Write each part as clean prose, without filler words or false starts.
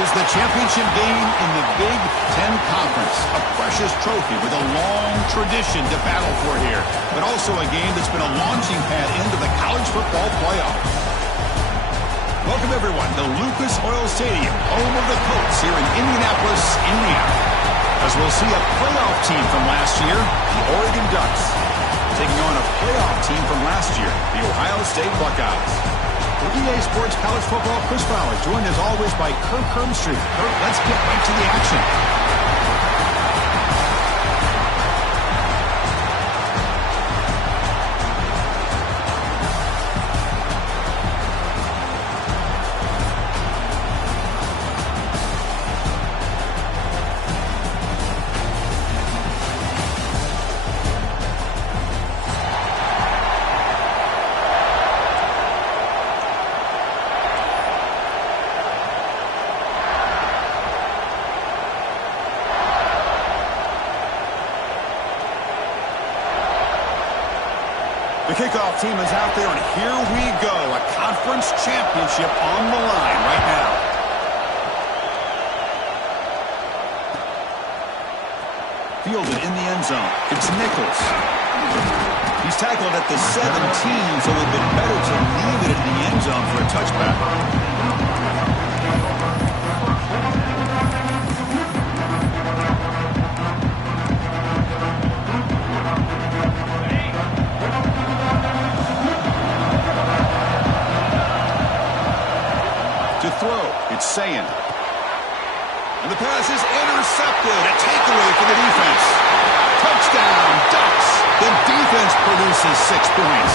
is the championship game in the Big Ten Conference. A precious trophy with a long tradition to battle for here, but also a game that's been a launching pad into the college football playoff. Welcome, everyone, to Lucas Oil Stadium, home of the Colts here in Indianapolis, Indiana. As we'll see a playoff team from last year, the Oregon Ducks, taking on a playoff team from last year, the Ohio State Buckeyes. For EA Sports College Football, Chris Fowler, joined as always by Kirk Herbstreit. Kirk, let's get right to the action. The kickoff team is out there, and here we go. A conference championship on the line right now. Fielded in the end zone. It's Nichols. He's tackled at the 17, so it would have been better to leave it in the end zone for a touchback. Saying. And the pass is intercepted. A takeaway for the defense. Touchdown, Ducks. The defense produces 6 points.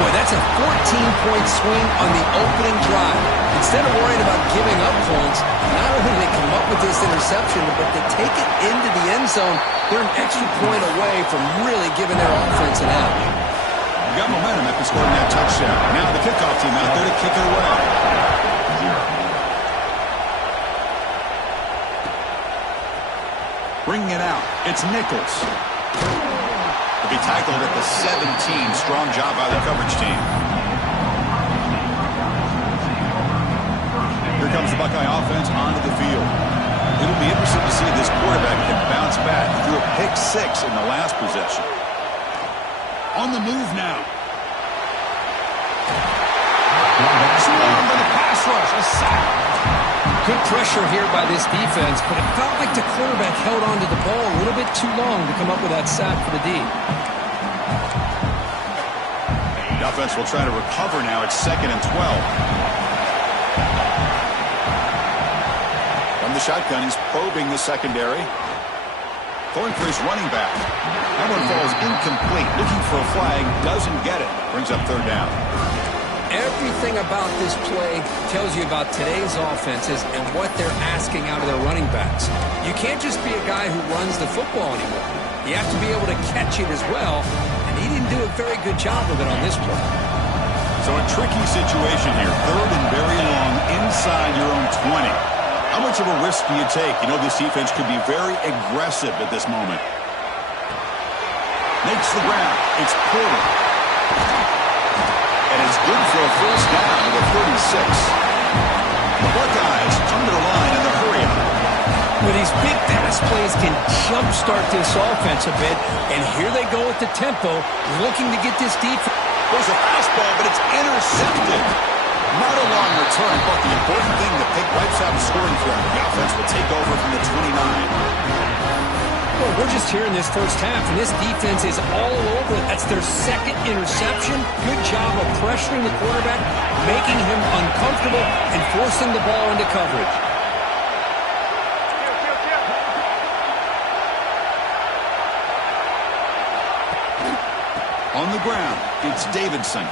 Boy, that's a 14-point swing on the opening drive. Instead of worrying about giving up points, not only did they come up with this interception, but to take it into the end zone, they're an extra point away from really giving their offense an edge. You got momentum after scoring that touchdown. Now the kickoff team out there to kick it away. Bringing it out, it's Nichols. He'll be tackled at the 17. Strong job by the coverage team. Here comes the Buckeye offense onto the field. It'll be interesting to see if this quarterback can bounce back. He threw a pick 6 in the last possession. On the move now. Swarmed by the pass rush, a sack. Good pressure here by this defense, but it felt like the quarterback held onto the ball a little bit too long to come up with that sack for the D. The offense will try to recover now. It's 2nd and 12. From the shotgun, he's probing the secondary. Going for his running back. That one falls incomplete. Looking for a flag, doesn't get it. Brings up 3rd down. Everything about this play tells you about today's offenses and what they're asking out of their running backs. You can't just be a guy who runs the football anymore. You have to be able to catch it as well, and he didn't do a very good job of it on this play. So a tricky situation here. 3rd and very long inside your own 20. How much of a risk do you take? You know this defense could be very aggressive at this moment. Makes the ground. It's Porter. And it's good for a first down to the 36. The Buckeyes come to the line in the hurry-up. Well, these big pass plays can jumpstart this offense a bit, and here they go with the tempo, looking to get this defense. There's a fastball, but it's intercepted. Not a long return, but the important thing, the pick wipes out a scoring threat. The offense will take over from the 29. Well, we're just here in this first half, and this defense is all over it. That's their 2nd interception. Good job of pressuring the quarterback, making him uncomfortable, and forcing the ball into coverage. On the ground, it's Davidson.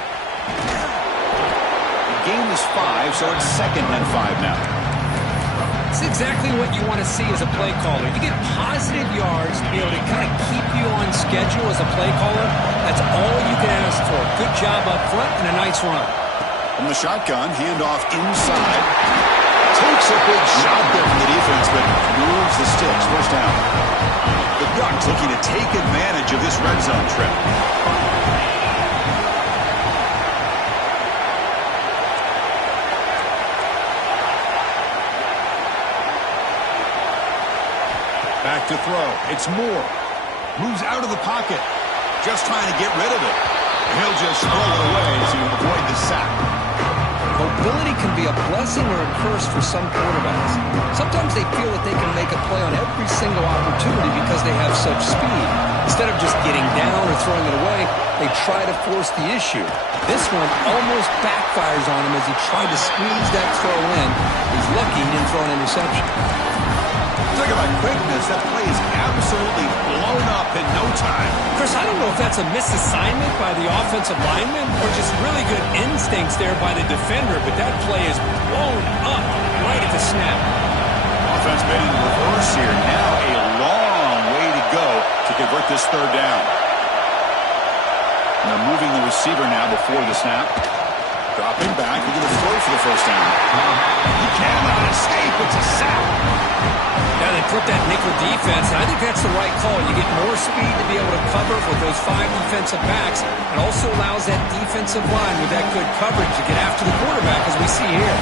The game is 5, so it's 2nd and 5 now. It's exactly what you want to see as a play caller. You get positive yards to be able to kind of keep you on schedule as a play caller. That's all you can ask for. Good job up front and a nice run. From the shotgun, handoff inside. Takes a big shot there from the defense, but moves the sticks. First down. The Ducks looking to take advantage of this red zone trip. to throw. It's Moore. Moves out of the pocket. Just trying to get rid of it. He'll just throw it away to avoid the sack. Mobility can be a blessing or a curse for some quarterbacks. Sometimes they feel that they can make a play on every single opportunity because they have such speed. Instead of just getting down or throwing it away, they try to force the issue. This one almost backfires on him as he tried to squeeze that throw in. He's lucky he didn't throw an interception. Look at my quickness. That play is absolutely blown up in no time. Chris, I don't know if that's a misassignment by the offensive lineman or just really good instincts there by the defender, but that play is blown up right at the snap. Offense made in reverse here. Now a long way to go to convert this third down. Now moving the receiver now before the snap. Dropping back. He's going to throw for the first down. He cannot escape. It's a sack. Now they put that nickel defense, and I think that's the right call. You get more speed to be able to cover with those 5 defensive backs. It also allows that defensive line with that good coverage to get after the quarterback, as we see here.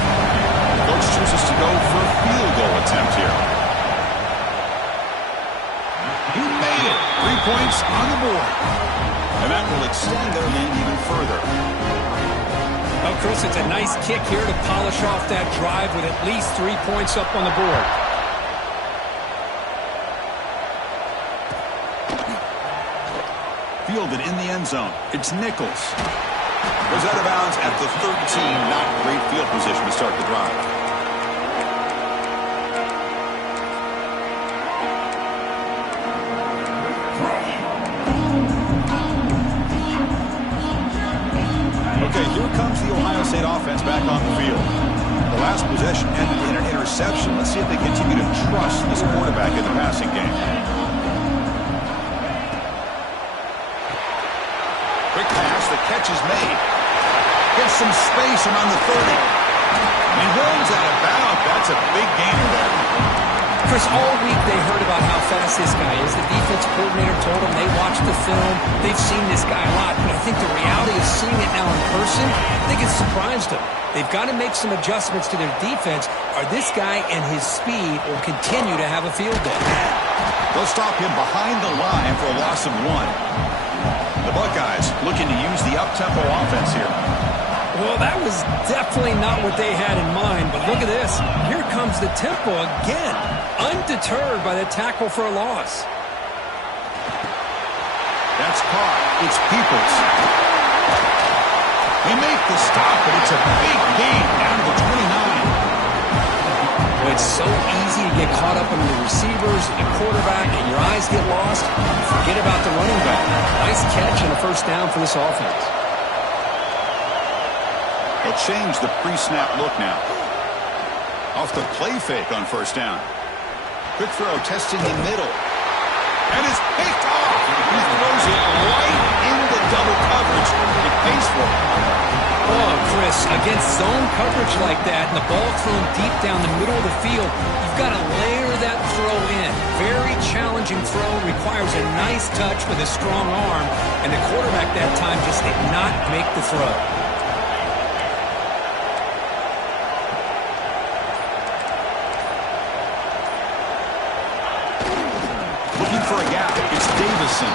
Coach chooses to go for a field goal attempt here. He made it. 3 points on the board. And that will extend their lead even further. Well, Chris, it's a nice kick here to polish off that drive with at least 3 points up on the board. Fielded in the end zone. It's Nichols. Goes out of bounds at the 13. Not great field position to start the drive. Okay, here comes the Ohio State offense back on the field. The last possession ended in an interception. Let's see if they continue to trust this quarterback in the passing game. Quick pass, the catch is made. Gets some space around the 30. And he rolls out of bounds. That's a big gainer there. Chris, all week they heard about how fast this guy is. The defense coordinator told them they watched the film. They've seen this guy a lot. But I think the reality of seeing it now in person, I think it's surprised them. They've got to make some adjustments to their defense, or this guy and his speed will continue to have a field day. They'll stop him behind the line for a loss of 1. The Buckeyes looking to use the up-tempo offense here. Well, that was definitely not what they had in mind, but look at this. Here comes the tempo again, undeterred by the tackle for a loss. That's caught. It's Peoples. They make the stop, but it's a big gain down to the 29. Well, it's so easy to get caught up in the receivers and the quarterback, and your eyes get lost. Forget about the running back. Nice catch and a first down for this offense. They'll change the pre-snap look now. Off the play fake on first down. Quick throw, testing the middle. And it's picked off. He throws it right into double coverage. It pays for it. Oh, Chris, against zone coverage like that, and the ball thrown deep down the middle of the field, you've got to layer that throw in. Very challenging throw, requires a nice touch with a strong arm, and the quarterback that time just did not make the throw. Looking for a gap. It's Davison.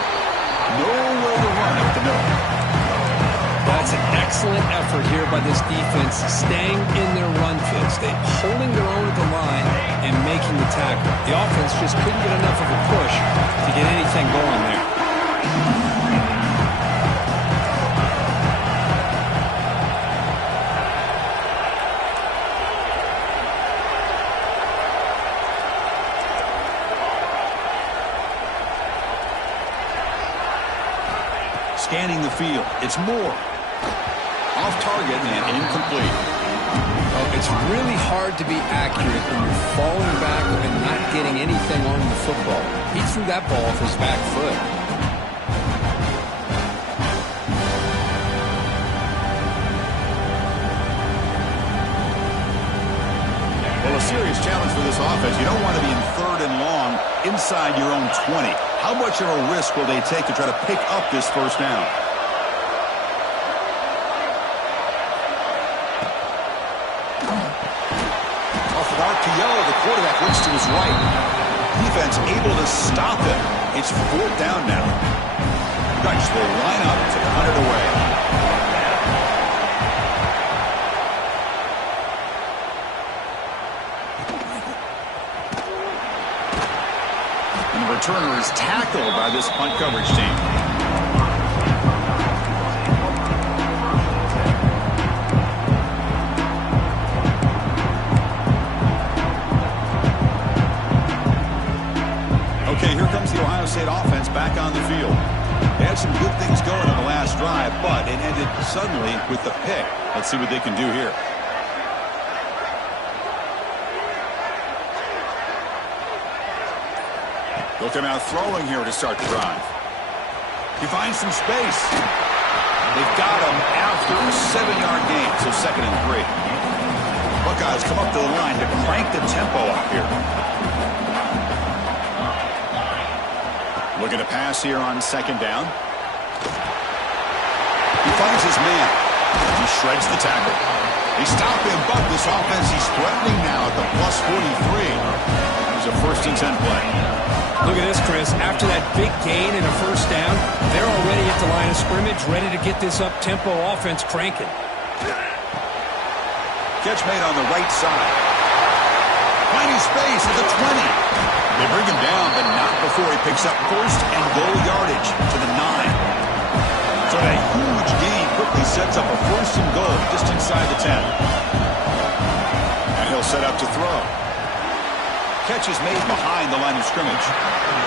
Nowhere to run up the middle. That's an excellent effort here by this defense, staying in their run fits. They're holding their own at the line and making the tackle. The offense just couldn't get enough of a push to get anything going there. Scanning the field. It's Moore. Off target and incomplete. Oh, it's really hard to be accurate when you're falling back and not getting anything on the football. He threw that ball off his back foot. Well, a serious challenge for this offense. You don't want to be in 3rd and long inside your own 20. How much of a risk will they take to try to pick up this first down? Off of RPO, the quarterback looks to his right. He defense able to stop it. It's 4th down now. Dutch will line up to punt it away. And the returner is tackled by this punt coverage team. Okay, here comes the Ohio State offense back on the field. They had some good things going on the last drive, but it ended suddenly with the pick. Let's see what they can do here. They'll come out throwing here to start the drive. He finds some space. They've got him after a 7-yard gain, so 2nd and 3. Buckeyes come up to the line to crank the tempo up here. Looking to pass here on 2nd down. He finds his man. He shreds the tackle. They stop him, but this offense, he's threatening now at the plus 43. That was a 1st and 10 play. Look at this, Chris. After that big gain and a 1st down, they're already at the line of scrimmage, ready to get this up-tempo offense cranking. Catch made on the right side. Finding space at the 20. They bring him down, but not before he picks up 1st and goal yardage to the 9. So that huge gain quickly sets up a 1st and goal just inside the 10. And he'll set up to throw. Catch is made behind the line of scrimmage.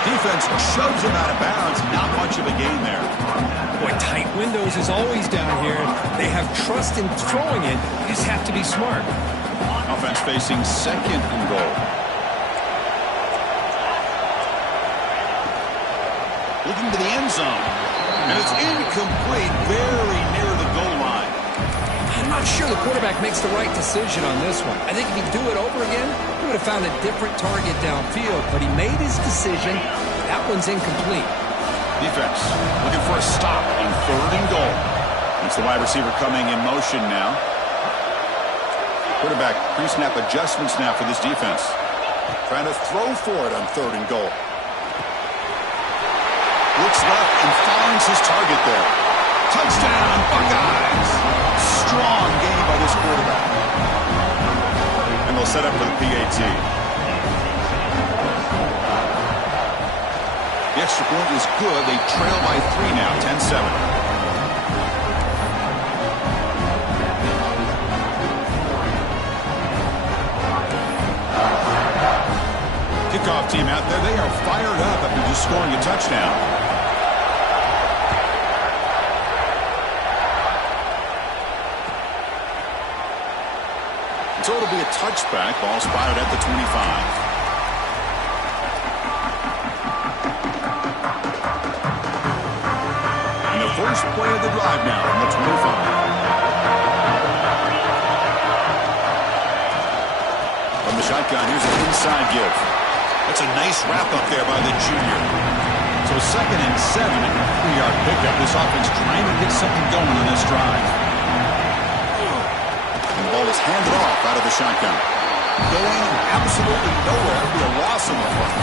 Defense shoves him out of bounds. Not much of a gain there. Boy, tight windows is always down here. They have trust in throwing it. You just have to be smart. Offense facing 2nd and goal. Looking to the end zone. And it's incomplete, very near the goal line. I'm not sure the quarterback makes the right decision on this one. I think if he'd do it over again, he would have found a different target downfield, but he made his decision. That one's incomplete. Defense looking for a stop on 3rd and goal. It's the wide receiver coming in motion now. Quarterback pre-snap adjustments now for this defense. Trying to throw for it on 3rd and goal. Looks left and finds his target there. Touchdown, Buckeyes! Strong game by this quarterback. And they'll set up for the PAT. The extra point is good. They trail by 3 now, 10-7. Kickoff team out there. They are fired up after just scoring a touchdown. So it'll be a touchback. Ball spotted at the 25. And the first play of the drive now from the 25. From the shotgun, here's an inside give. That's a nice wrap-up there by the junior. So 2nd and 7 and a 3-yard pickup. This offense trying to get something going on this drive. The ball is handed off out of the shotgun. Going absolutely nowhere. It'll be a loss in the front.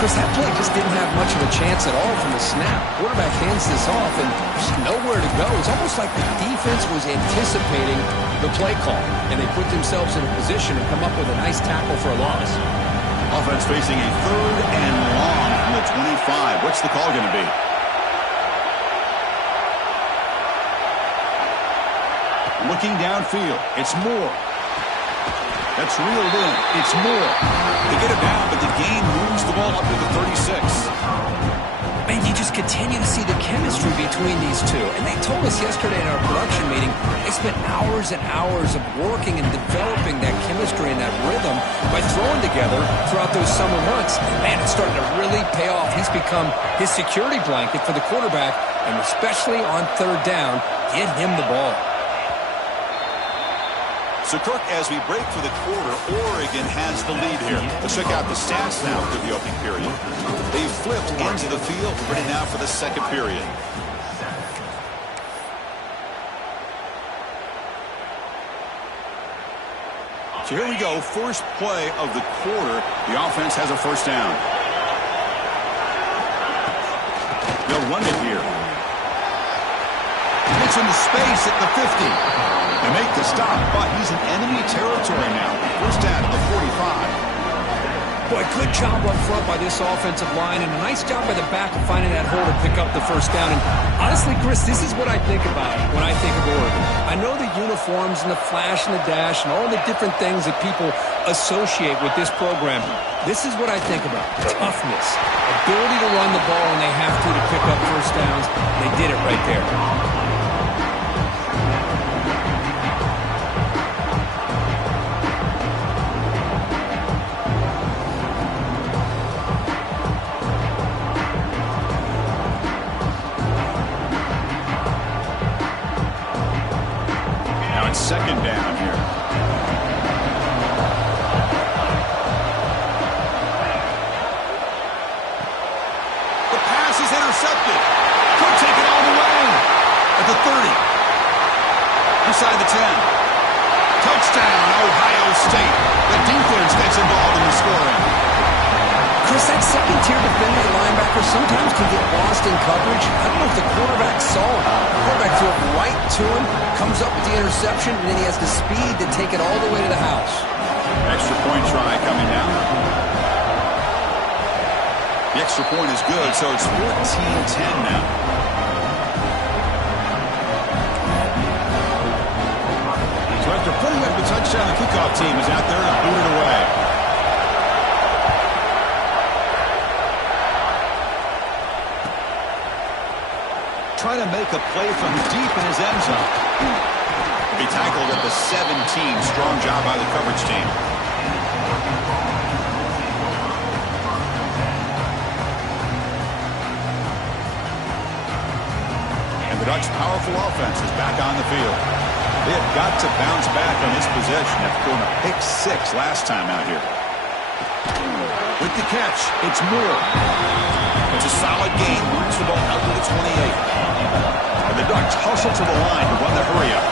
Chris, that play just didn't have much of a chance at all from the snap. Quarterback hands this off and just nowhere to go. It's almost like the defense was anticipating the play call, and they put themselves in a position to come up with a nice tackle for a loss. Offense facing a 3rd and long from the 25. What's the call going to be? Looking downfield, it's Moore. That's reeled in. It's Moore. They get it down, but the gain moves the ball up to the 36. Man, you just continue to see the chemistry between these two. And they told us yesterday in our production meeting, they spent hours and hours of working and developing that chemistry and that rhythm by throwing together throughout those summer months. And man, it's starting to really pay off. He's become his security blanket for the quarterback, and especially on 3rd down, get him the ball. So, Kirk, as we break for the quarter, Oregon has the lead here. Let's check out the stats now through the opening period. They've flipped into the field, ready now for the 2nd period. So here we go, first play of the quarter. The offense has a first down. They'll run it here. Gets into space at the 50. They make the stop, but he's in enemy territory now. First down at the 45. Boy, good job up front by this offensive line, and a nice job by the back of finding that hole to pick up the first down. And honestly, Chris, this is what I think about when I think of Oregon. I know the uniforms and the flash and the dash and all the different things that people associate with this program. This is what I think about. Toughness, ability to run the ball when they have to pick up first downs. They did it right there. Second down here. The pass is intercepted. Could take it all the way. At the 30. Inside the 10. Touchdown, Ohio State. The defense gets involved in the scoring. Chris, that second-tier defender, the linebacker, sometimes can get lost in coverage. I don't know if the quarterback saw it. The quarterback threw it right to him, comes up with the interception, and then he has the speed to take it all the way to the house. Extra point try coming down. The extra point is good, so it's 14-10 now. So after putting up the touchdown, the kickoff team is out there to boot it away. Trying to make a play from deep in his end zone. He'll be tackled at the 17. Strong job by the coverage team. And the Ducks' powerful offense is back on the field. They have got to bounce back on this possession after throwing a pick 6 last time out here. With the catch, it's Moore. It's a solid gain. Moves the ball out to the 28. And the Ducks hustle to the line to run the hurry-up.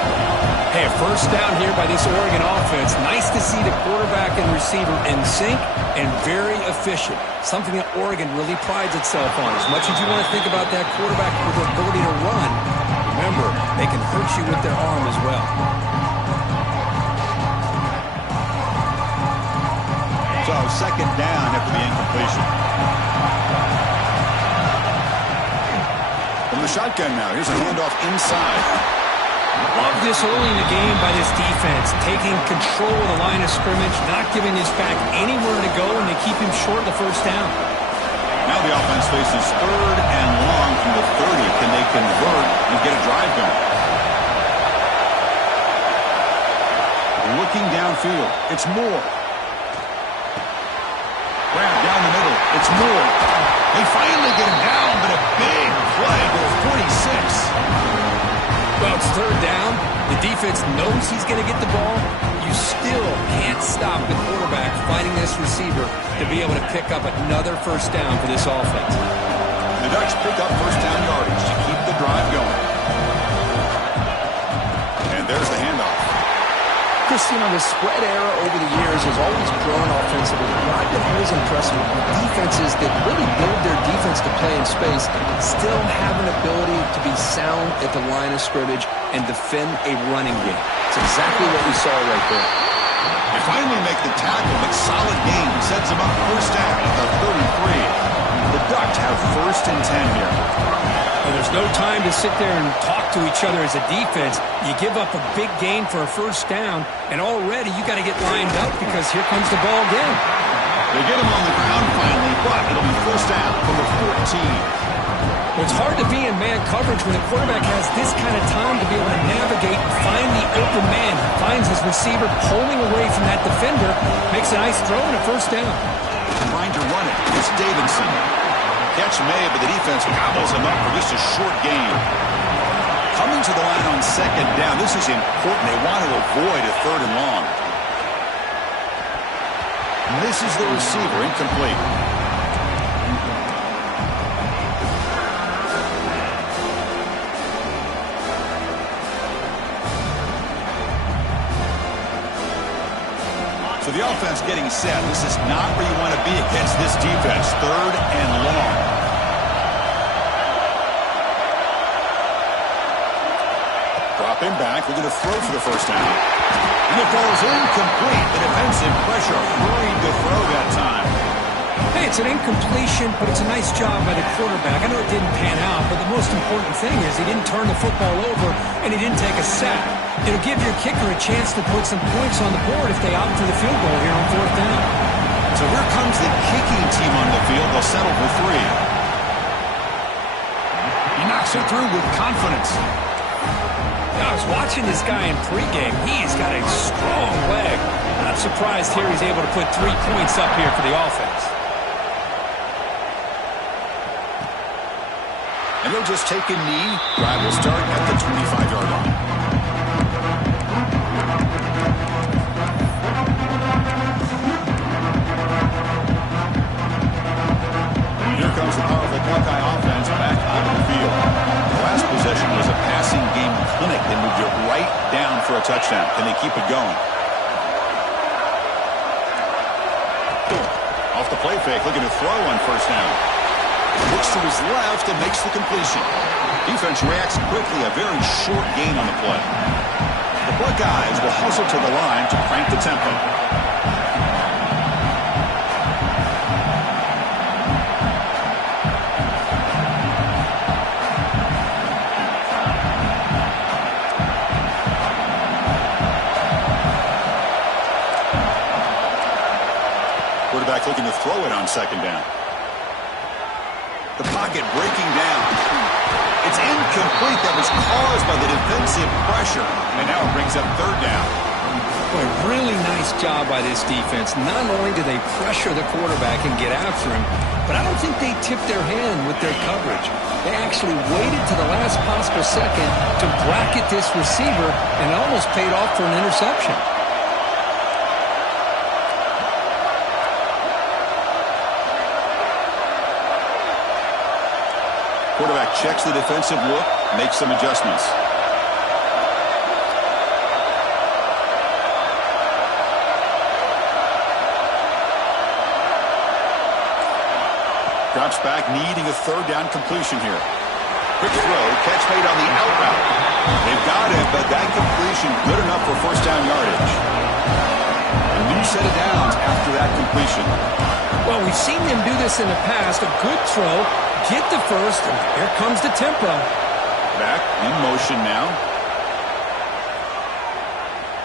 Hey, a first down here by this Oregon offense. Nice to see the quarterback and receiver in sync and very efficient. Something that Oregon really prides itself on. As much as you want to think about that quarterback with the ability to run, remember, they can hurt you with their arm as well. So, second down after the incompletion. From the shotgun now, here's a handoff inside. Love this early in the game by this defense, taking control of the line of scrimmage, not giving his back anywhere to go, and they keep him short of the first down. Now the offense faces third and long from the 30. Can they convert and get a drive going? Looking downfield, it's Moore. Grab down the middle, it's Moore. They finally get him down, but a big play to 46. Well, it's third down. The defense knows he's going to get the ball. You still can't stop the quarterback fighting this receiver to be able to pick up another first down for this offense. The Ducks pick up first down yardage to keep the drive going. And there's the handoff. Christian, the spread era over the years has always grown offensively. What I've been always impressed with defenses that really build their defense to play in space still have an ability to be sound at the line of scrimmage and defend a running game. It's exactly what we saw right there. They finally make the tackle, but solid gain sets them up first down at the 33. The Ducks have first and 10 here. And there's no time to sit there and talk to each other as a defense. You give up a big gain for a first down, and already you got to get lined up because here comes the ball again. They get him on the ground finally, but it'll be first down from the 14. Well, it's hard to be in man coverage when the quarterback has this kind of time to be able to navigate and find the open man. He finds his receiver pulling away from that defender, makes a nice throw and a first down. Trying to run it. It's Davidson. Catch made, but the defense gobbles him up for just a short gain. Coming to the line on second down. This is important. They want to avoid a third and long. This is the receiver, incomplete. So the offense getting set. This is not where you want to be against this defense. 3rd and long. Dropping back, looking to throw for the first down. And it falls incomplete. The defensive pressure hurried to throw that time. Hey, it's an incompletion, but it's a nice job by the quarterback. I know it didn't pan out, but the most important thing is he didn't turn the football over and he didn't take a sack. It'll give your kicker a chance to put some points on the board if they opt for the field goal here on 4th down. So here comes the kicking team on the field. They'll settle for 3. He knocks it through with confidence. I was watching this guy in pregame. He's got a strong leg. Not surprised here he's able to put 3 points up here for the offense. And they'll just take a knee. Drive will start at the 25-yard line. Here comes the powerful Buckeye offense back onto the field. The last possession was a passing game clinic. They moved it right down for a touchdown. Can they keep it going? Off the play fake, looking to throw on 1st down. Looks to his left and makes the completion. Defense reacts quickly, a very short gain on the play. The Buckeyes will hustle to the line to crank the tempo. Quarterback looking to throw it on 2nd down. The pocket breaking down. It's incomplete. That was caused by the defensive pressure. And now it brings up 3rd down. Boy, really nice job by this defense. Not only do they pressure the quarterback and get after him, but I don't think they tipped their hand with their coverage. They actually waited to the last possible second to bracket this receiver, and it almost paid off for an interception. Quarterback checks the defensive look, makes some adjustments. Drops back, needing a 3rd down completion here. Quick throw, catch made on the out route. They've got it, but that completion good enough for 1st down yardage. A new set of downs after that completion. Well, we've seen them do this in the past. A good throw, get the first, and here comes the tempo. Back in motion now.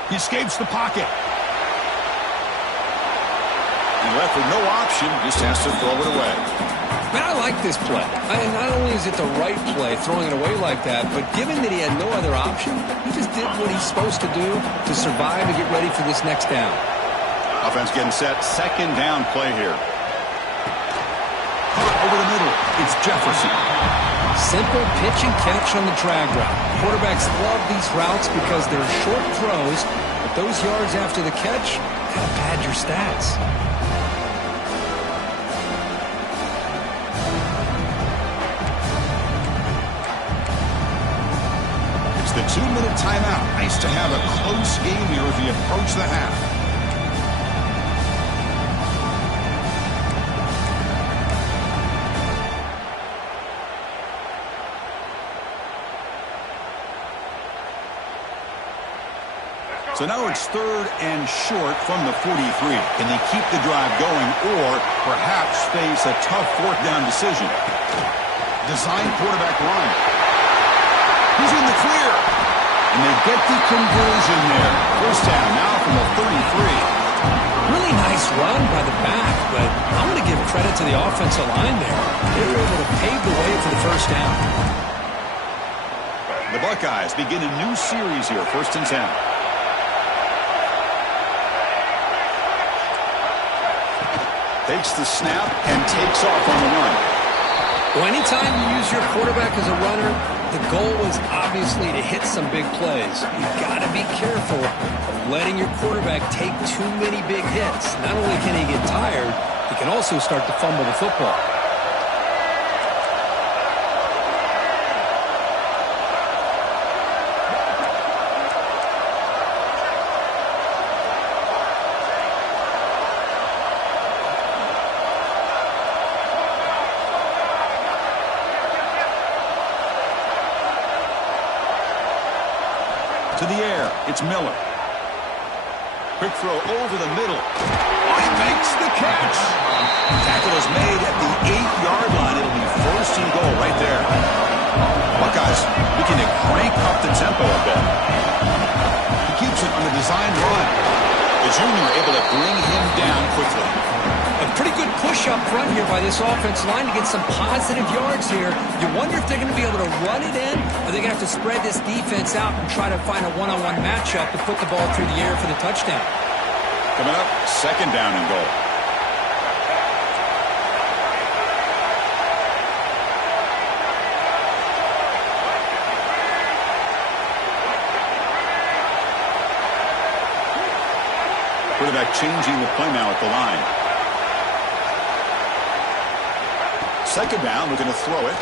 He escapes the pocket. He left with no option, just has to throw it away. Man, I like this play. Not only is it the right play, throwing it away like that, but given that he had no other option, he just did what he's supposed to do to survive and get ready for this next down. Offense getting set. 2nd down play here. Caught over the middle. It's Jefferson. Simple pitch and catch on the drag route. Quarterbacks love these routes because they're short throws, but those yards after the catch gotta pad your stats. It's the 2-minute timeout. Nice to have a close game here as we approach the half. So now it's 3rd and short from the 43. Can they keep the drive going or perhaps face a tough 4th down decision? Design quarterback run. He's in the clear. And they get the conversion there. 1st down now from the 33. Really nice run by the back, but I'm going to give credit to the offensive line there. They were able to pave the way for the 1st down. The Buckeyes begin a new series here, 1st and 10. Takes the snap and takes off on the run. Well, anytime you use your quarterback as a runner, the goal is obviously to hit some big plays. You've got to be careful of letting your quarterback take too many big hits. Not only can he get tired, he can also start to fumble the football. To the air, it's Miller. Quick throw over the middle. Oh, he makes the catch. Tackle is made at the 8-yard line. It'll be 1st and goal right there. Buckeyes looking to crank up the tempo a bit. He keeps it on the design run. The junior able to bring him down quickly. A pretty good push up front here by this offensive line to get some positive yards here. You wonder if they're going to be able to run it in, or they're going to have to spread this defense out and try to find a one-on-one matchup to put the ball through the air for the touchdown. Coming up, 2nd down and goal. Quarterback changing the play now at the line. 2nd down, looking to throw it.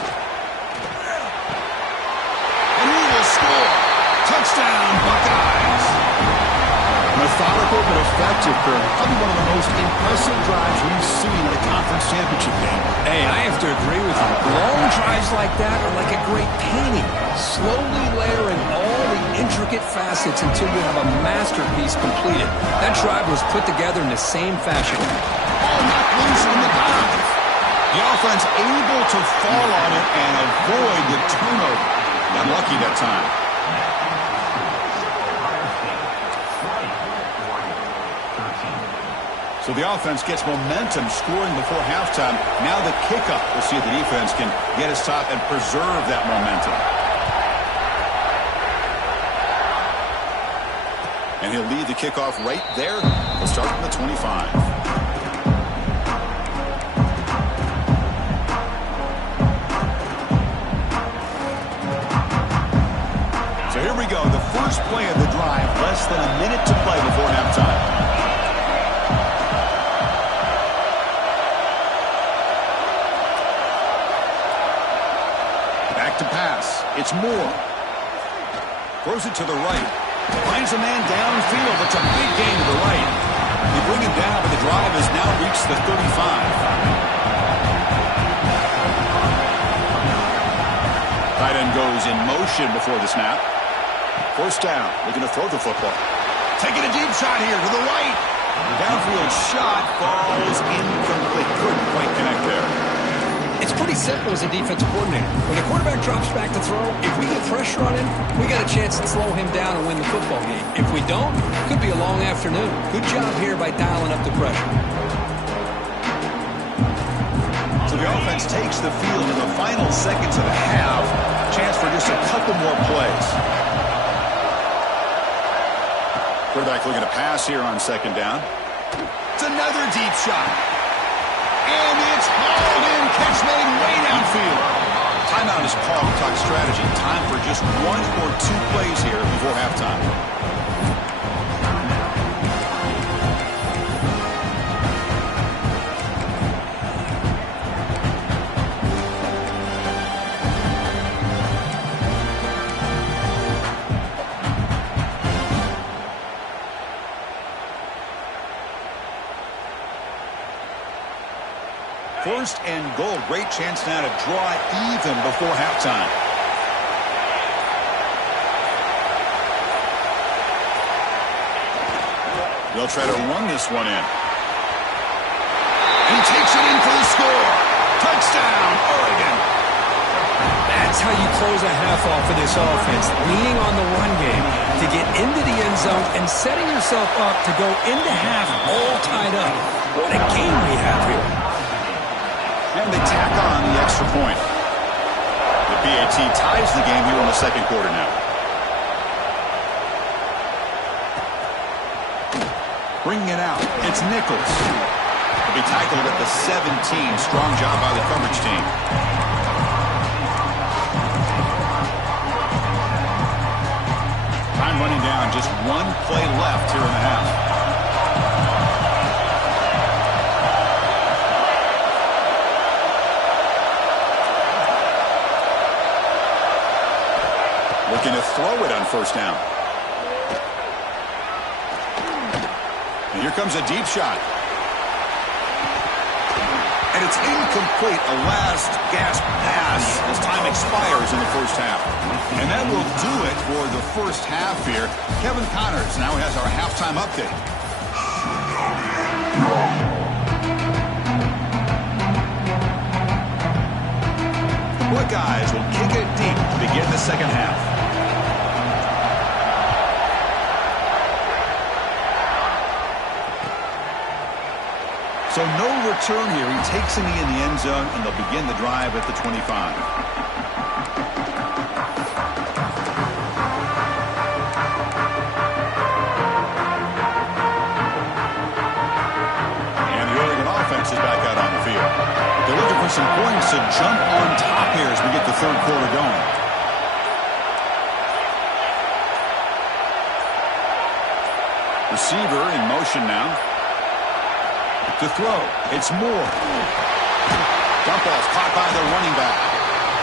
And he will score. Touchdown, Buckeyes. Methodical but effective, Kurt. Probably one of the most impressive drives we've seen in a conference championship game. Hey, I have to agree with you. Long drives like that are like a great painting, slowly layering all the intricate facets until you have a masterpiece completed. That drive was put together in the same fashion. Ball knocked loose in the dive. The offense able to fall on it and avoid the turnover. Unlucky that time. So the offense gets momentum scoring before halftime. Now the kickoff. We'll see if the defense can get his top and preserve that momentum. And he'll lead the kickoff right there. He'll start from the 25. So here we go. The first play of the drive. Less than a minute to play before halftime. To pass. It's Moore. Throws it to the right. Finds a man downfield. It's a big gain to the right. They bring him down, but the drive has now reached the 35. Tight end goes in motion before the snap. 1st down. Looking to throw the football. Taking a deep shot here to the right. Downfield shot falls incomplete. Couldn't quite connect there. It's pretty simple as a defensive coordinator. When a quarterback drops back to throw, if we get pressure on him, we got a chance to slow him down and win the football game. If we don't, it could be a long afternoon. Good job here by dialing up the pressure. So the offense takes the field in the final seconds of the half. Chance for just a couple more plays. Quarterback looking to pass here on 2nd down. It's another deep shot. And it's hauled in. Catch made way downfield. Timeout is called to talk strategy. Time for just 1 or 2 plays here before halftime. First and goal. Great chance now to draw even before halftime. They'll try to run this one in. He takes it in for the score. Touchdown, Oregon. That's how you close a half off for this offense. Leaning on the run game to get into the end zone and setting yourself up to go into half all tied up. What a game we have here. And they tack on the extra point. The PAT ties the game here in the 2nd quarter now. Bringing it out. It's Nichols. He'll be tackled at the 17. Strong job by the coverage team. Time running down. Just 1 play left here in the half. Looking to throw it on 1st down. And here comes a deep shot. And it's incomplete, a last gasp pass as time expires in the first half. And that will do it for the first half here. Kevin Connors now has our halftime update. The Buckeyes will kick it deep to begin the second half. So no return here. He takes a knee in the end zone, and they'll begin the drive at the 25. And the Oregon offense is back out on the field. They're looking for some points to jump on top here as we get the third quarter going. Receiver in motion now. To throw. It's Moore. Dump off caught by the running back.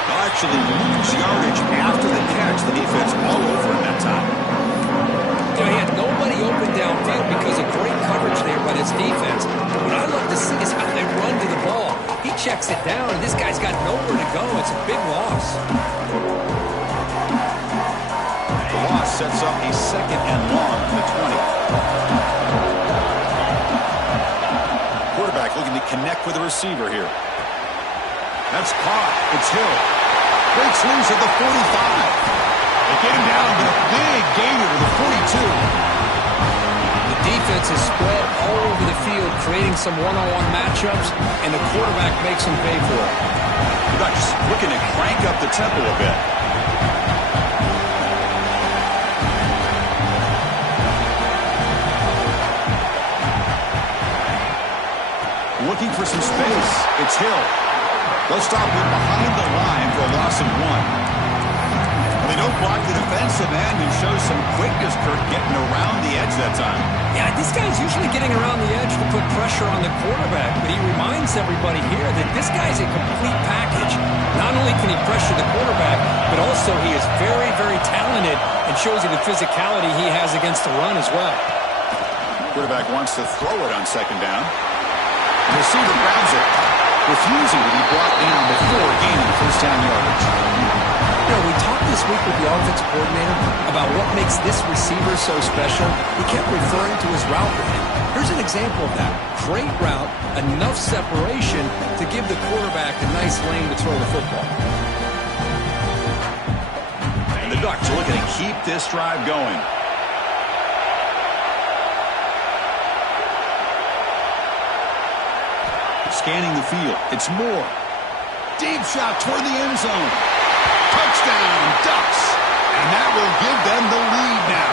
They'll actually lose yardage after the catch. The defense all over in that time. You know, he had nobody open downfield because of great coverage there by this defense. What I love to see is how they run to the ball. He checks it down, and this guy's got nowhere to go. It's a big loss. The loss sets up a second and long from the 20. Looking to connect with the receiver here. That's caught. It's Hill. Breaks loose at the 45. They get him down to a big gainer to the 42. The defense is spread all over the field, creating some one-on-one matchups, and the quarterback makes them pay for it. The Ducks looking to crank up the tempo a bit. Looking for some space. It's Hill. They'll stop him behind the line for a loss of 1. They don't block the defensive end who shows some quickness, Kirk, getting around the edge that time. Yeah, this guy's usually getting around the edge to put pressure on the quarterback, but he reminds everybody here that this guy's a complete package. Not only can he pressure the quarterback, but also he is very, very talented and shows you the physicality he has against the run as well. Quarterback wants to throw it on second down. The receiver grabs it, refusing to be brought down before gaining first down yardage. You know, we talked this week with the offensive coordinator about what makes this receiver so special. He kept referring to his route running. Here's an example of that. Great route, enough separation to give the quarterback a nice lane to throw the football. And the Ducks are looking to keep this drive going. Scanning the field. It's Moore. Deep shot toward the end zone. Touchdown, Ducks. And that will give them the lead now.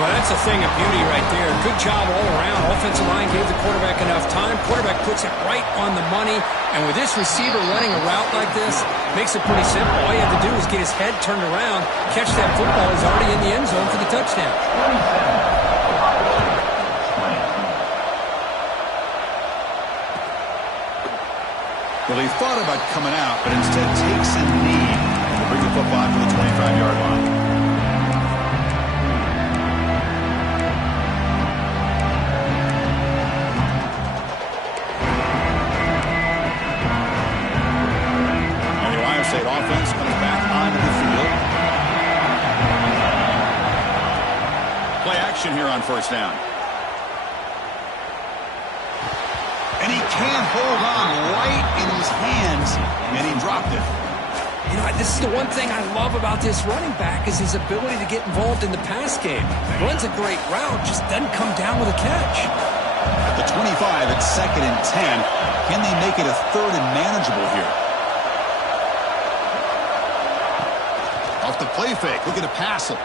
Well, that's a thing of beauty right there. Good job all around. Offensive line gave the quarterback enough time. Quarterback puts it right on the money. And with this receiver running a route like this, makes it pretty simple. All you have to do is get his head turned around, catch that football. He's already in the end zone for the touchdown. Well, he thought about coming out, but instead takes a knee to bring the football to the 25-yard line. And the Ohio State offense comes back onto the field. Play action here on first down. And he can't hold on right in his hands, and he dropped it. You know, this is the one thing I love about this running back is his ability to get involved in the pass game. Runs a great route, just doesn't come down with a catch. At the 25, it's 2nd and 10. Can they make it a 3rd and manageable here? Off the play fake, looking to pass it.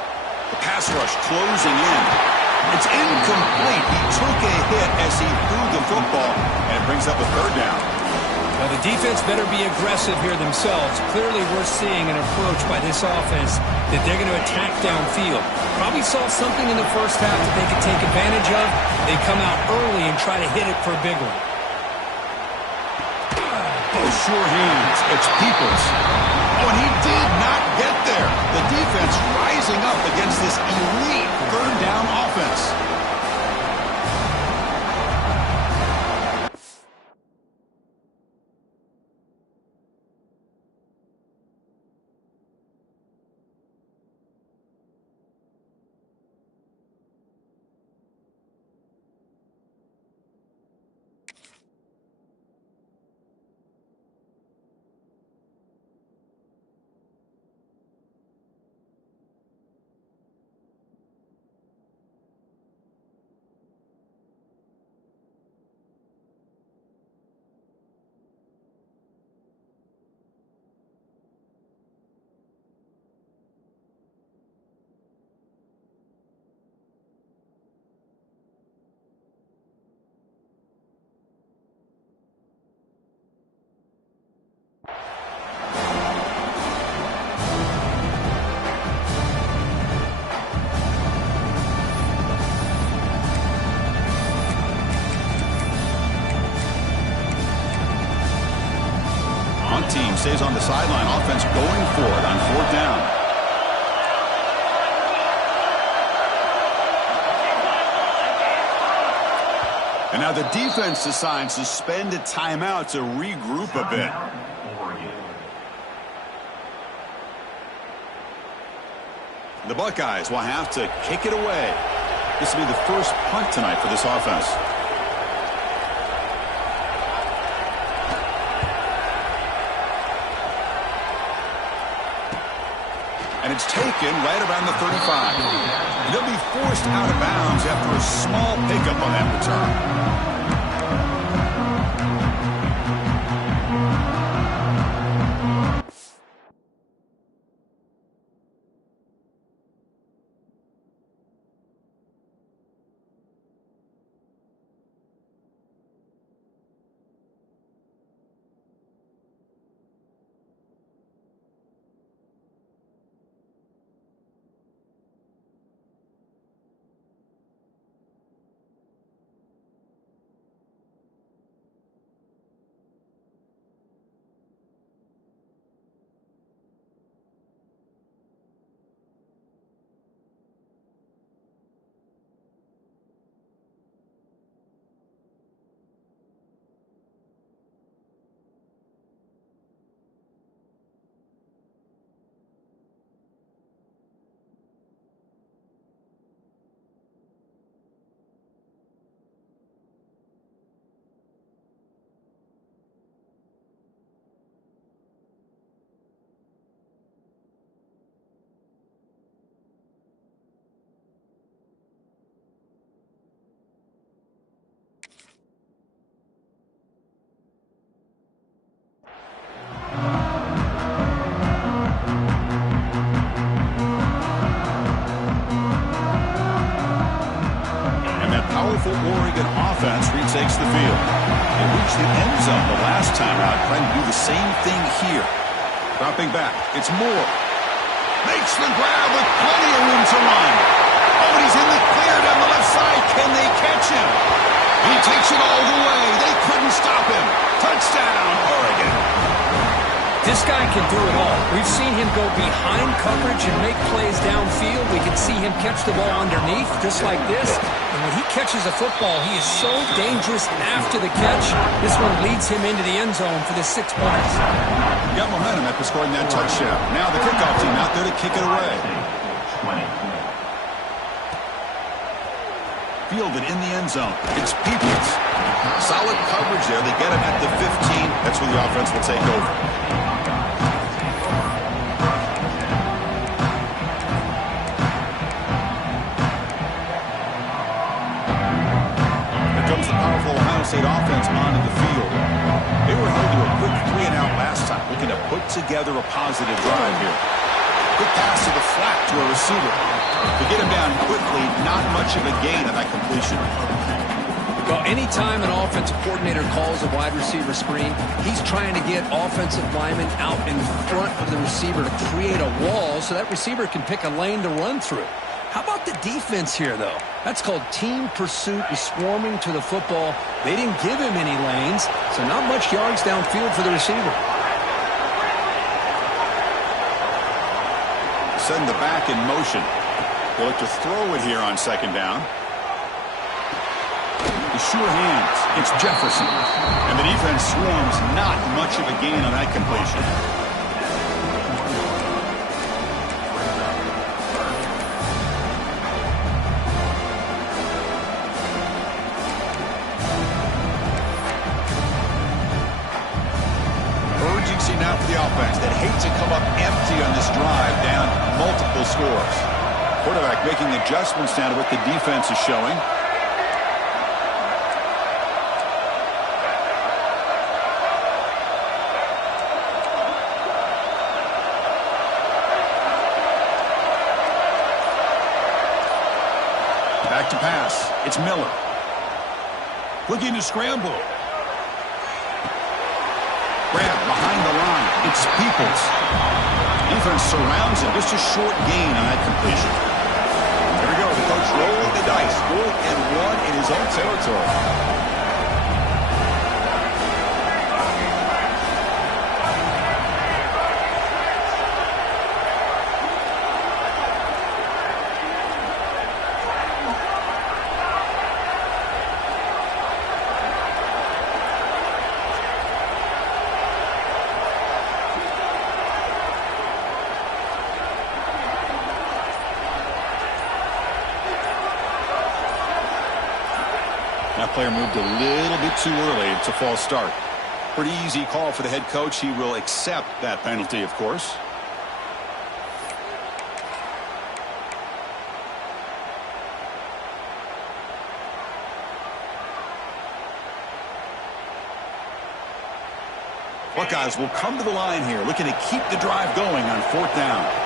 The pass rush closing in. It's incomplete. He took a hit as he threw the football, and it brings up a 3rd down. Now, the defense better be aggressive here themselves. Clearly, we're seeing an approach by this offense that they're going to attack downfield. Probably saw something in the first half that they could take advantage of. They come out early and try to hit it for a big one. Oh, sure hands. It's Peoples. Oh, and he did not get there. The defense rising up against this elite 3rd down offense. stays on the sideline. Offense going for it on 4th down. And now the defense decides to spend a timeout to regroup a bit. The Buckeyes will have to kick it away. This will be the first punt tonight for this offense. And it's taken right around the 35. They'll be forced out of bounds after a small pickup on that return. Oregon offense retakes the field. They reached the end zone the last time out, trying to do the same thing here. Dropping back, it's Moore. Makes the grab with plenty of room to run. Oh, and he's in the clear down the left side. Can they catch him? He takes it all the way. They couldn't stop him. Touchdown, Oregon. This guy can do it all. We've seen him go behind coverage and make plays downfield. We can see him catch the ball underneath, just like this. And when he catches a football, he is so dangerous after the catch. This one leads him into the end zone for the 6 points. Got momentum after scoring that touchdown. Now the kickoff team out there to kick it away. Fielded in the end zone. It's Peoples. Solid coverage there. They get him at the 15. That's where the offense will take over. Comes the powerful Ohio State offense onto the field. They were held to a quick 3-and-out last time, looking to put together a positive drive here. Quick pass to the flat to a receiver. To get him down quickly, not much of a gain on that completion. Well, anytime an offensive coordinator calls a wide receiver screen, he's trying to get offensive linemen out in front of the receiver to create a wall so that receiver can pick a lane to run through. How about the defense here, though? That's called team pursuit and swarming to the football. They didn't give him any lanes, so not much yards downfield for the receiver. Send the back in motion. They'll look to throw it here on 2nd down. The sure hands. It's Jefferson. And the defense swarms, not much of a gain on that completion. Now for the offense that hate to come up empty on this drive, down multiple scores. Quarterback making adjustments now to what the defense is showing. Back to pass. It's Miller. Looking to scramble. Grab behind the line. It's Peoples. Defense surrounds him. Just a short gain on that completion. There we go. The coach rolling the dice. 4th and 1 in his own territory. That player moved a little bit too early. It's a false start. Pretty easy call for the head coach. He will accept that penalty, of course. Buckeyes will come to the line here, looking to keep the drive going on 4th down.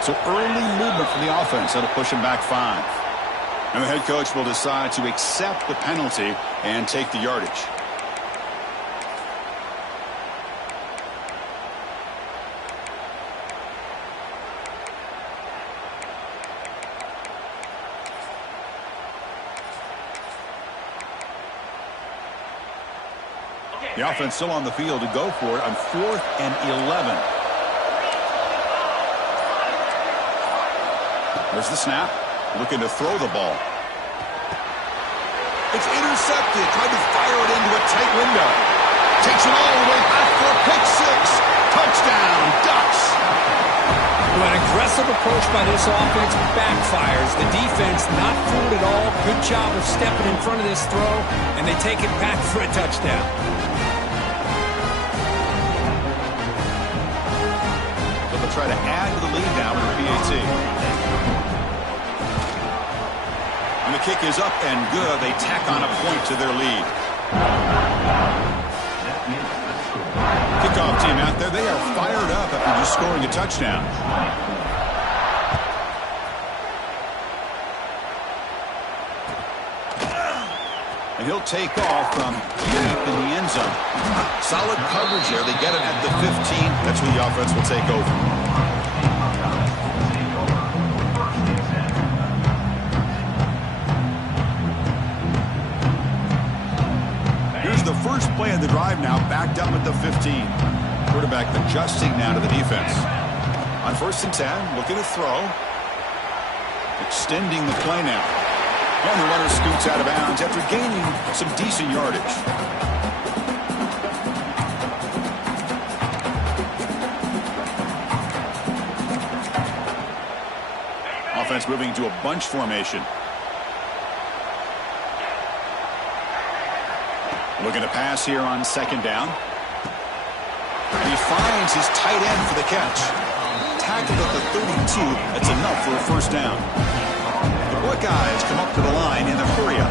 So early movement from the offense. That'll push him back 5. And the head coach will decide to accept the penalty and take the yardage. The offense still on the field to go for it on 4th and 11. There's the snap. Looking to throw the ball. It's intercepted. Tried to fire it into a tight window. Takes it all the way back for a pick 6. Touchdown, Ducks. Well, an aggressive approach by this offense backfires. The defense not fooled at all. Good job of stepping in front of this throw, and they take it back for a touchdown. They'll try to add to the lead now with the PAT. And the kick is up and good. They tack on a point to their lead. Kickoff team out there. They are fired up after just scoring a touchdown. And he'll take off from deep in the end zone. Solid coverage there. They get it at the 15. That's where the offense will take over. The first play of the drive now, backed up at the 15. Quarterback adjusting now to the defense. On 1st and 10, looking to throw. Extending the play now. And the runner scoots out of bounds after gaining some decent yardage. Offense moving to a bunch formation. Looking to pass here on 2nd down. He finds his tight end for the catch. Tackled at the 32. That's enough for a 1st down. The Buckeyes come up to the line in a hurry-up.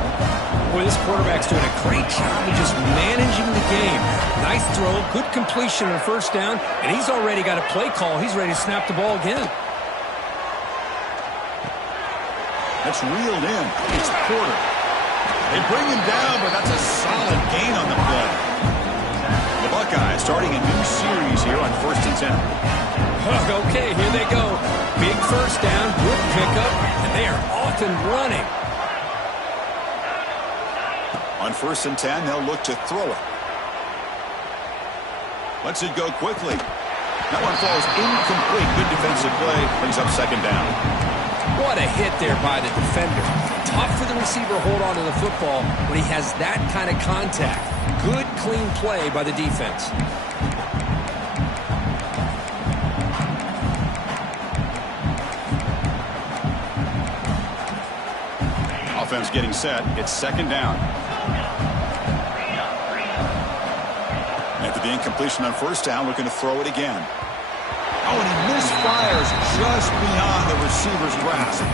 Boy, this quarterback's doing a great job of just managing the game. Nice throw, good completion on 1st down, and he's already got a play call. He's ready to snap the ball again. That's reeled in. It's Porter. They bring him down, but that's a solid gain on the play. The Buckeyes starting a new series here on 1st and 10. Okay, here they go. Big 1st down, good pickup, and they are off and running. On 1st and 10, they'll look to throw it. Lets it go quickly. That one falls incomplete. Good defensive play. Brings up 2nd down. What a hit there by the defender. Tough for the receiver to hold on to the football when he has that kind of contact. Good, clean play by the defense. Offense getting set. It's 2nd down. After the incompletion on 1st down, looking to throw it again. Oh, and he misfires just beyond the receiver's grasp.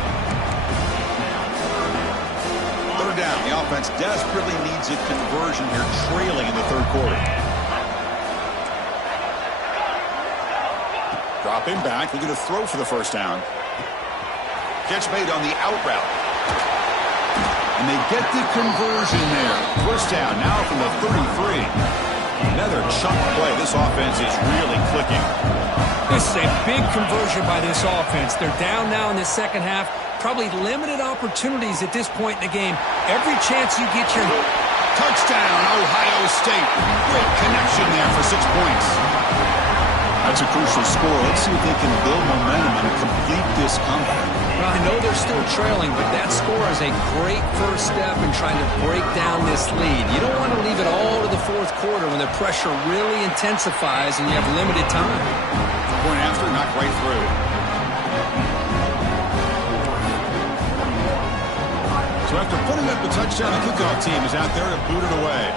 3rd down. The offense desperately needs a conversion here, trailing in the 3rd quarter. Dropping back, looking to throw for the 1st down. Catch made on the out route. And they get the conversion there. 1st down now from the 33. Another chunk play. This offense is really clicking. This is a big conversion by this offense. They're down now in the 2nd half. Probably limited opportunities at this point in the game. Every chance you get your... Touchdown, Ohio State. Great connection there for 6 points. That's a crucial score. Let's see if they can build momentum and complete this comeback. Well, I know they're still trailing, but that score is a great first step in trying to break down this lead. You don't want to leave it all to the 4th quarter when the pressure really intensifies and you have limited time. Point after, not right through. So after putting up the touchdown, the kickoff team is out there to boot it away.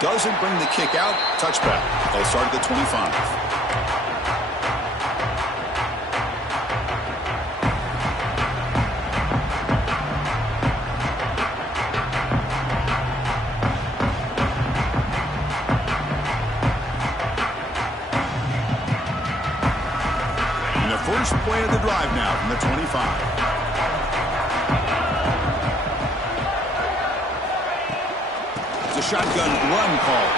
Doesn't bring the kick out. Touchback. They'll start at the 25. First play of the drive now from the 25. It's a shotgun run call.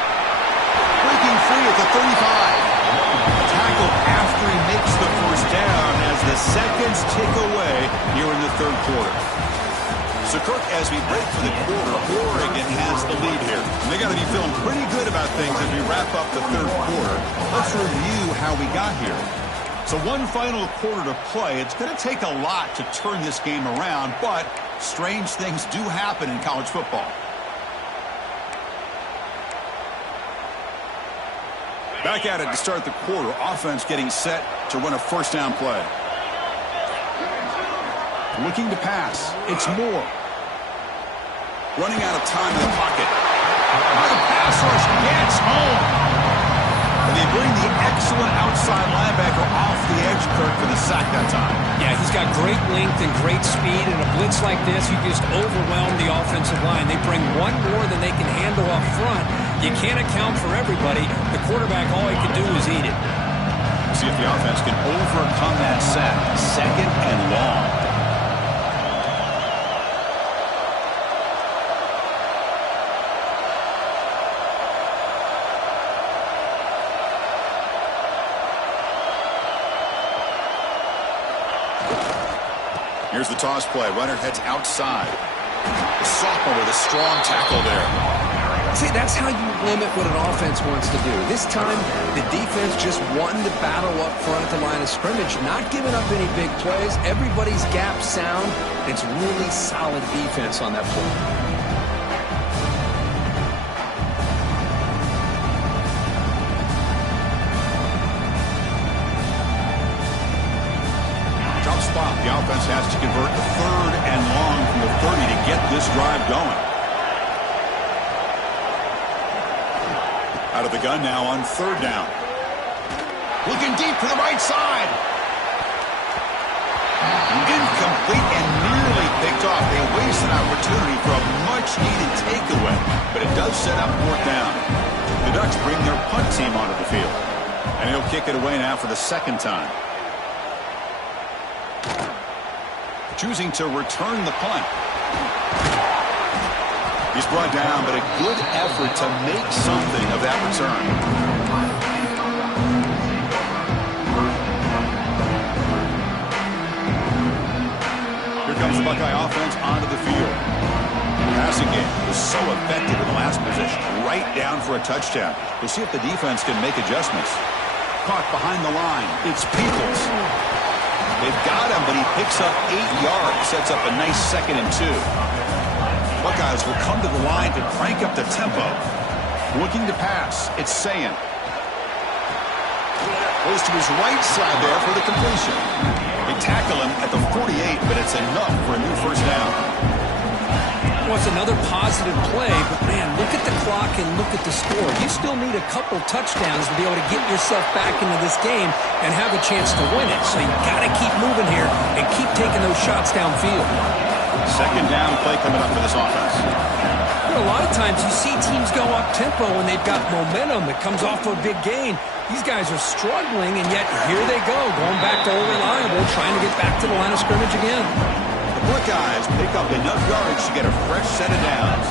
Breaking free at the 35. Tackled after he makes the first down as the seconds tick away here in the third quarter. So, Kirk, as we break for the quarter, Oregon has the lead here. And they got to be feeling pretty good about things as we wrap up the third quarter. Let's review how we got here. So one final quarter to play. It's going to take a lot to turn this game around, but strange things do happen in college football. Back at it to start the quarter. Offense getting set to run a first down play. Looking to pass. It's Moore. Running out of time in the pocket. The pass rush gets home. And they bring the excellent outside linebacker off the edge, Kirk, for the sack that time. Yeah, he's got great length and great speed. In a blitz like this, you just overwhelm the offensive line. They bring one more than they can handle up front. You can't account for everybody. The quarterback, all he can do is eat it. See if the offense can overcome that sack. Second and long. Here's the toss play. Runner heads outside. The sophomore with a strong tackle there. See, that's how you limit what an offense wants to do. This time, the defense just won the battle up front at the line of scrimmage, not giving up any big plays. Everybody's gap sound. It's really solid defense on that play. The offense has to convert a third and long from the 30 to get this drive going. Out of the gun now on third down. Looking deep to the right side. Incomplete and nearly picked off. They waste an opportunity for a much-needed takeaway, but it does set up fourth down. The Ducks bring their punt team onto the field, and he'll kick it away now for the second time. Choosing to return the punt. He's brought down, but a good effort to make something of that return. Here comes the Buckeye offense onto the field. The passing game was so effective in the last position. Right down for a touchdown. We'll see if the defense can make adjustments. Caught behind the line. It's Peoples. They've got him, but he picks up 8 yards, sets up a nice 2nd and 2. Buckeyes will come to the line to crank up the tempo. Looking to pass. It's Sayin. Goes to his right side there for the completion. They tackle him at the 48, but it's enough for a new first down. Well, it's another positive play, but, man, look at the clock and look at the score. You still need a couple touchdowns to be able to get yourself back into this game and have a chance to win it. So you've got to keep moving here and keep taking those shots downfield. Second down play coming up for this offense. You know, a lot of times you see teams go up-tempo when they've got momentum that comes off of a big gain. These guys are struggling, and yet here they go, going back to old reliable, trying to get back to the line of scrimmage again. The Buckeyes pick up enough yards to get a fresh set of downs.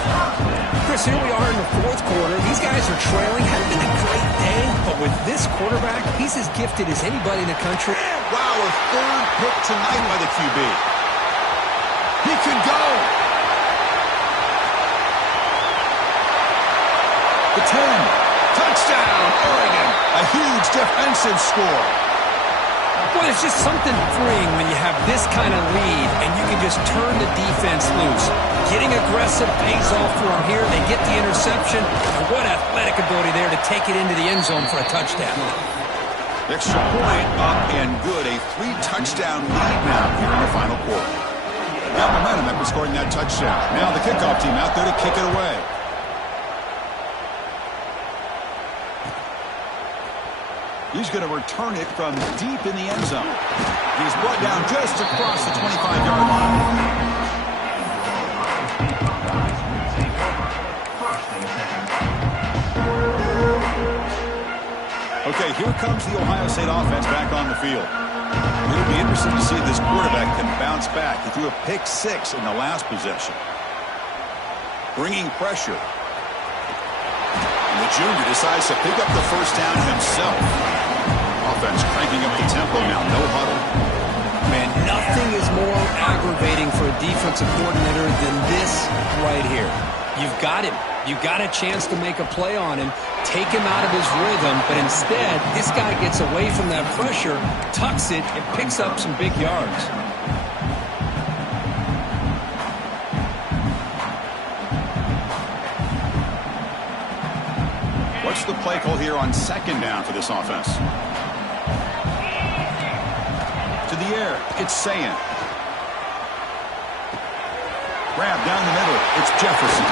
Chris, here we are in the fourth quarter. These guys are trailing. Hadn't been a great day, but with this quarterback, he's as gifted as anybody in the country. Wow, a third pick tonight by the QB. He can go. The 10. Touchdown, Oregon. A huge defensive score. Well, it's just something freeing when you have this kind of lead and you can just turn the defense loose. Getting aggressive pays off for them here. They get the interception. And what athletic ability there to take it into the end zone for a touchdown. Extra point up and good. A 3-touchdown lead now here in the final quarter. Got momentum after scoring that touchdown. Now the kickoff team out there to kick it away. He's going to return it from deep in the end zone. He's brought down just across the 25-yard line. Okay, here comes the Ohio State offense back on the field. It'll be interesting to see if this quarterback can bounce back. He threw a pick-6 in the last possession. Bringing pressure. And the junior decides to pick up the first down himself. Offense cranking up the tempo now. No huddle. Man, nothing is more aggravating for a defensive coordinator than this right here. You've got him. You've got a chance to make a play on him, take him out of his rhythm, but instead, this guy gets away from that pressure, tucks it, and picks up some big yards. What's the play call here on second down for this offense? To the air, it's Sayin. Grab down the middle, it's Jefferson.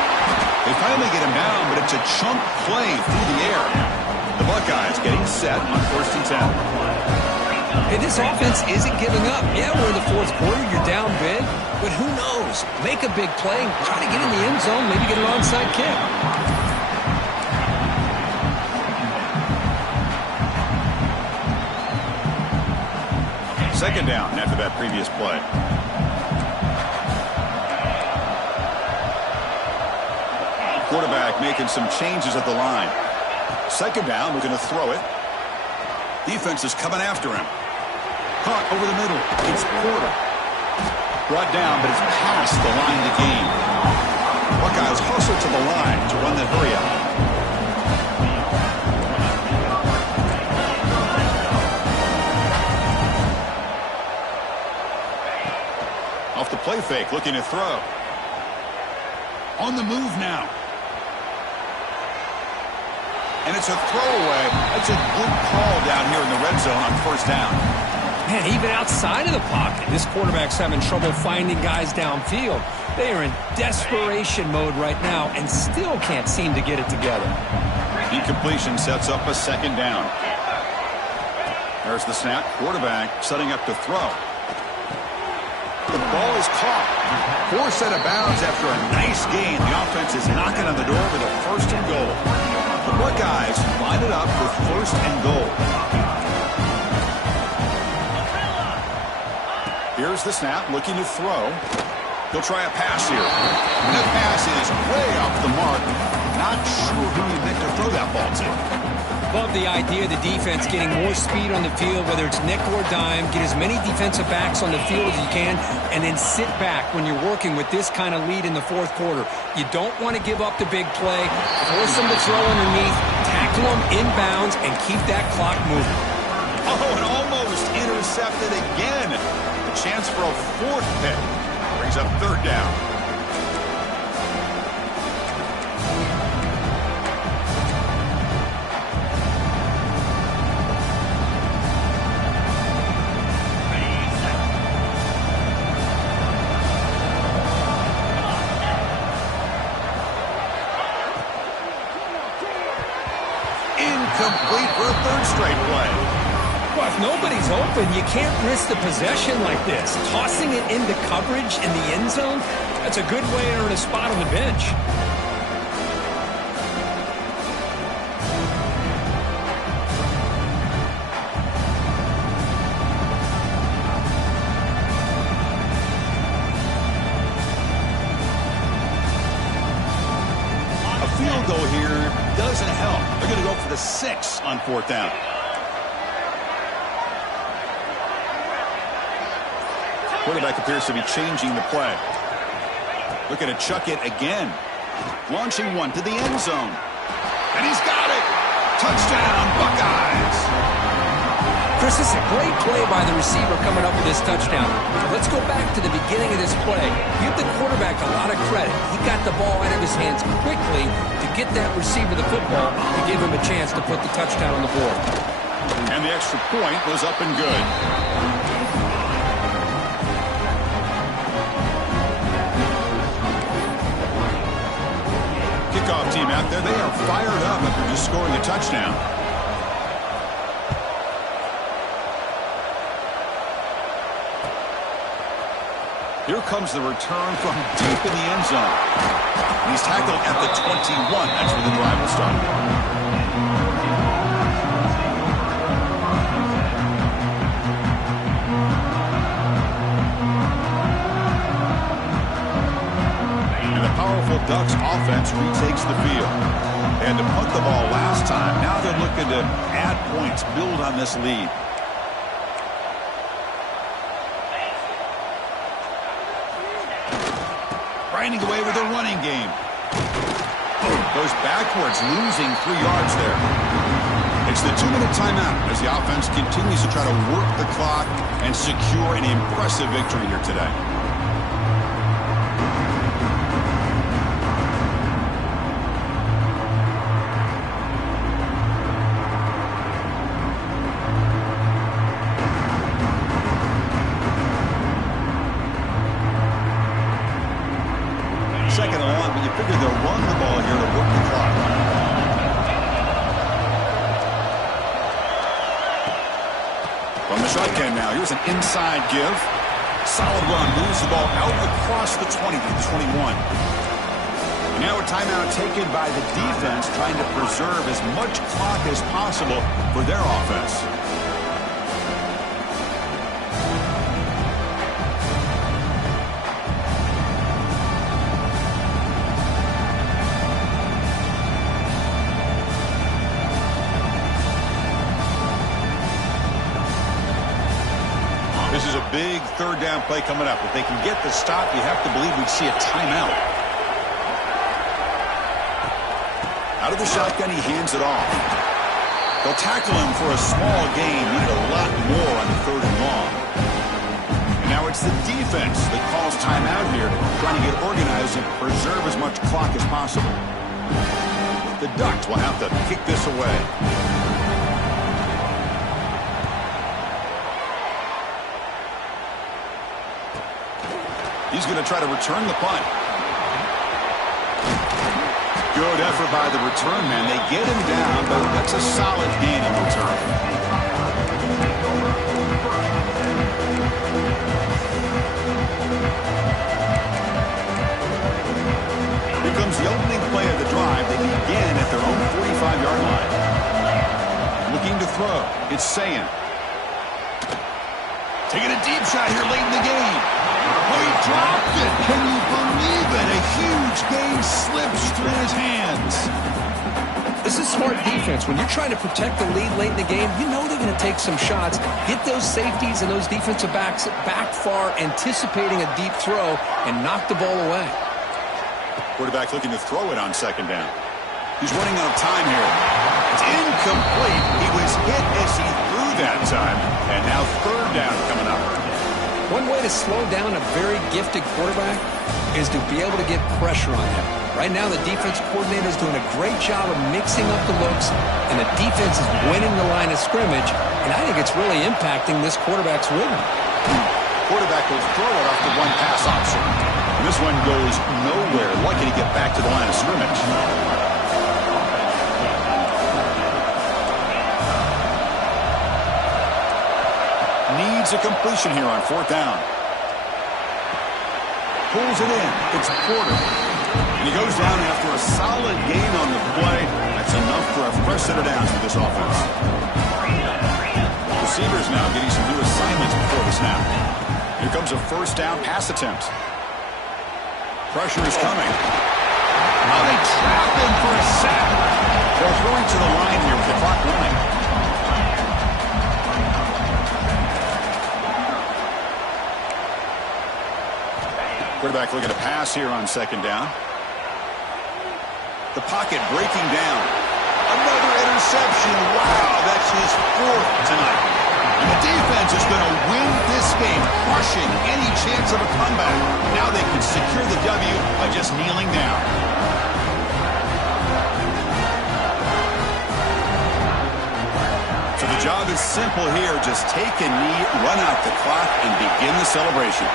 They finally get him down, but it's a chunk play through the air. The Buckeyes getting set on 1st and 10. Hey, this offense isn't giving up. Yeah, we're in the fourth quarter, you're down big, but who knows? Make a big play, try to get in the end zone, maybe get an onside kick. Second down after that previous play. Quarterback making some changes at the line. Second down, we're going to throw it. Defense is coming after him. Caught over the middle. It's Porter. Brought down, but it's past the line to gain. Buckeyes hustle to the line to run the hurry up. Off the play fake, looking to throw. On the move now. And it's a throwaway. That's a good call down here in the red zone on first down. Man, even outside of the pocket, this quarterback's having trouble finding guys downfield. They are in desperation mode right now and still can't seem to get it together. Incompletion sets up a second down. There's the snap. Quarterback setting up to throw. The ball is caught. Forced out of bounds after a nice gain. The offense is knocking on the door with a 1st and goal. The Buckeyes line it up with 1st and goal. Here's the snap, looking to throw. He'll try a pass here. And that pass is way off the mark. Not sure who he meant to throw that ball to. Love the idea of the defense getting more speed on the field, whether it's nickel or dime, get as many defensive backs on the field as you can, and then sit back when you're working with this kind of lead in the fourth quarter. You don't want to give up the big play, force them to throw underneath, tackle them inbounds, and keep that clock moving. Oh, and almost intercepted again. A chance for a 4th pick. Brings up 3rd down. Complete for a 3rd straight play. Well, if nobody's open, you can't risk the possession like this. Tossing it into coverage in the end zone, that's a good way to earn a spot on the bench. A field goal here doesn't help. They're going to go for the 6 on 4th down. Quarterback appears to be changing the play. Looking to chuck it again. Launching one to the end zone. And he's got it. Touchdown, Buckeyes. Chris, this is a great play by the receiver coming up with this touchdown. Let's go back to the beginning of this play. Give the quarterback a lot of credit. He got the ball out of his hands quickly to get that receiver the football to give him a chance to put the touchdown on the board. And the extra point was up and good. Kickoff team out there, they are fired up after just scoring a touchdown. Here comes the return from deep in the end zone. He's tackled at the 21. That's where the drive will start. And the powerful Ducks offense retakes the field. They had to punt the ball last time. Now they're looking to add points, build on this lead. Grinding away with a running game. Goes backwards, losing 3 yards there. It's the 2-minute timeout as the offense continues to try to work the clock and secure an impressive victory here today. Second and long, but you figure they'll run the ball here to work the clock. From the shotgun now, here's an inside give. Solid run, moves the ball out across the 20 to the 21. And now a timeout taken by the defense, trying to preserve as much clock as possible for their offense. This is a big third down play coming up. If they can get the stop, you have to believe we'd see a timeout. Out of the shotgun, he hands it off. They'll tackle him for a small gain. Needed a lot more on the third and long. And now it's the defense that calls timeout here, trying to get organized and preserve as much clock as possible. The Ducks will have to kick this away. He's going to try to return the punt. Good effort by the return man. They get him down, but that's a solid gain in return. Here comes the opening play of the drive. They begin at their own 45-yard line. Looking to throw. It's Sayan. Taking a deep shot here late in the game. Oh, he dropped it. Can you believe it? A huge gain slips through his hands. This is smart defense. When you're trying to protect the lead late in the game, you know they're going to take some shots. Get those safeties and those defensive backs back far, anticipating a deep throw, and knock the ball away. Quarterback looking to throw it on second down. He's running out of time here. It's incomplete. He was hit as he threw that time. And now third down coming up. One way to slow down a very gifted quarterback is to be able to get pressure on him. Right now, the defense coordinator is doing a great job of mixing up the looks, and the defense is winning the line of scrimmage, and I think it's really impacting this quarterback's rhythm. Quarterback will throw it off the one-pass option. And this one goes nowhere. Lucky to get back to the line of scrimmage. Needs a completion here on fourth down. Pulls it in. It's Porter. And he goes down after a solid gain on the play. That's enough for a fresh set of downs for this offense. Receivers now getting some new assignments before the snap. Here comes a first down pass attempt. Pressure is coming. Now they trap him for a sack. They're throwing to the line here with the clock running. Quarterback looking to pass here on second down. The pocket breaking down. Another interception. Wow, that's his fourth tonight. And the defense is going to win this game, crushing any chance of a comeback. Now they can secure the W by just kneeling down. So the job simple here. Just take a knee, run out the clock, and begin the celebration.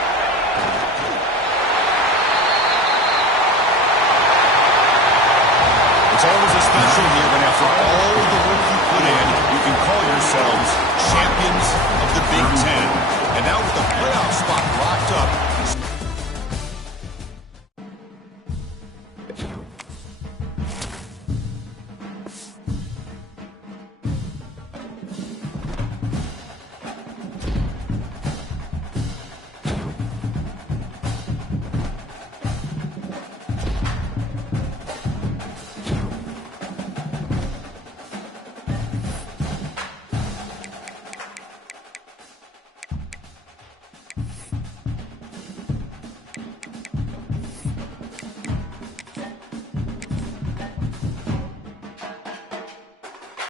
It's always a special year when after all the work you put in, you can call yourselves champions of the Big Ten. And now with the playoff spot locked up,